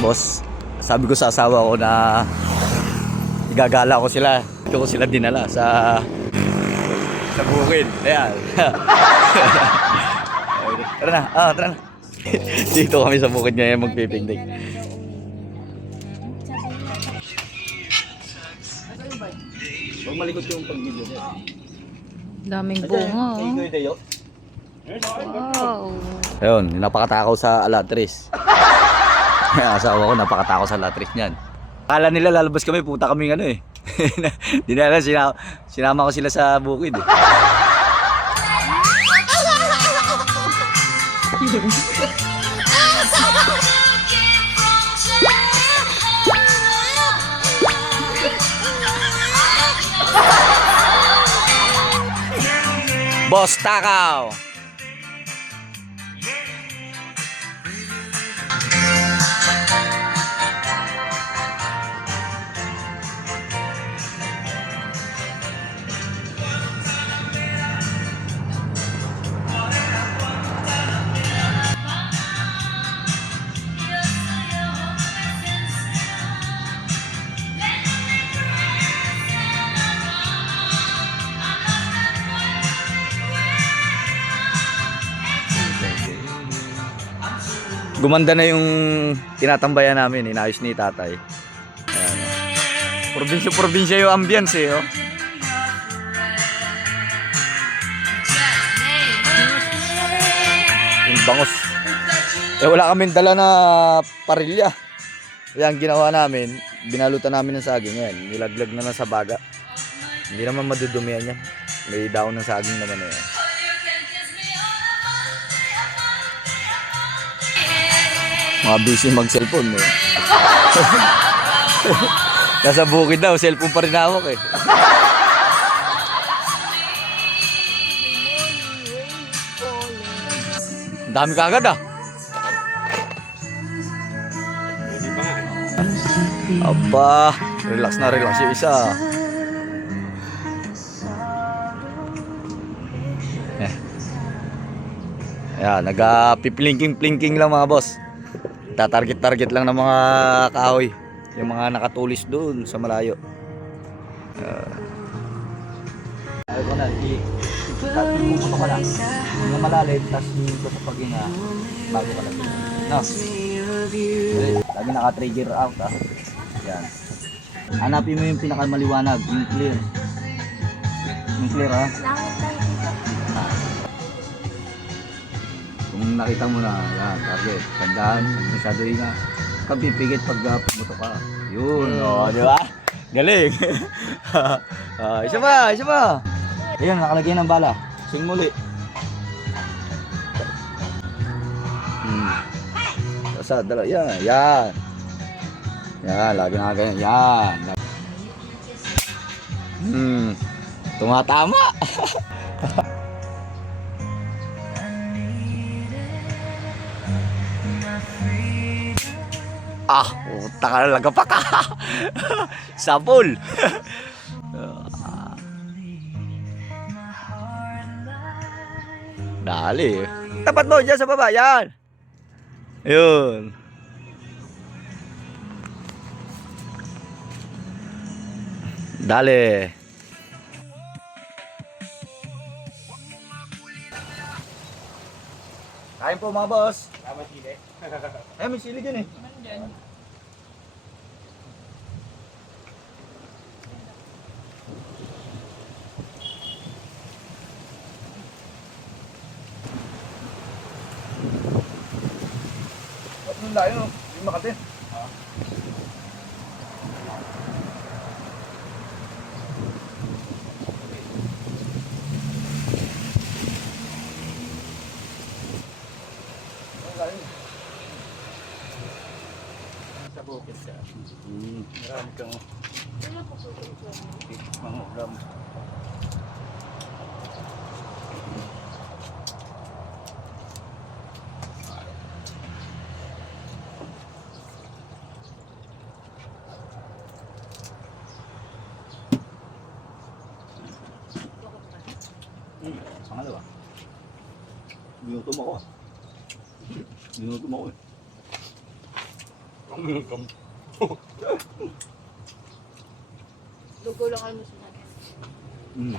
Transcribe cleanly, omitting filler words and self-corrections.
mga boss. Sabi ko sa asawa ko na igagala ko sila. Ito ko sila dinala sa bukid. Ayan. Tara na. Tara na. Dito kami sa bukid ngayon magpipiknik. Huwag malikot yung pag-video niya. Daming bunga. Wow. Ayun, napakatakaw sa alatris. Asawa ko napakatakaw sa alatris niyan. Akala nila lalabas kami, puta kaming ano eh. Di na alam, sinama ko sila sa bukid eh. Boss Takaw. Gumanda na yung tinatambayan namin, inayos ni tatay. Ayan. Probinsya yung ambience eh. Oh. Yung bangos. Wala kaming dala na parilya. Kaya ang ginawa namin, binalutan namin ng saging. Ayan, nilaglag na lang sa baga. Hindi naman madudumihan yan. May daon ng saging naman eh. Mga busy mag-cellphone eh. Nasa bukid daw, cellphone pa rin hawak eh. Ang dami kagad ah. Aba, relax na relax yung isa. Ayan, nag-piplinking-plinking lang mga boss. Tatarget-target lang ng mga kahoy. Yung mga nakatulis doon sa malayo. Ayaw ko na, i-pupunta ko na. Yung malalim, tapos dito sa paghinga, bago ka lang. No? Lagi naka-trigger out ah. Yan. Hanapin mo yung pinakamaliwanag, yung clear. Yung clear ah. Kung nakita mo na, yan, target. Tandaan, masyado nga. Kang pipigit pag pumunta ka. Yun, di ba? Galing. Isa pa. Ayan, nakalagay ng bala. Sing muli. Sa dalawa, yan. Yan, lagi na ganyan. Yan. Tumatama. Puta ka na lagapak ka. Sabol. Dali. Tapat mo dyan sa baba. Yan. Yun. Dali. Kain po mga boss. Tama sili. May sili dyan eh. Ang layo no? Hindi Makati. Sa bukid siya. Marami kang mga ulam. Pangalawa. Binutom ako. Binutom ako eh. Dugo lang ano sa natin. Mm.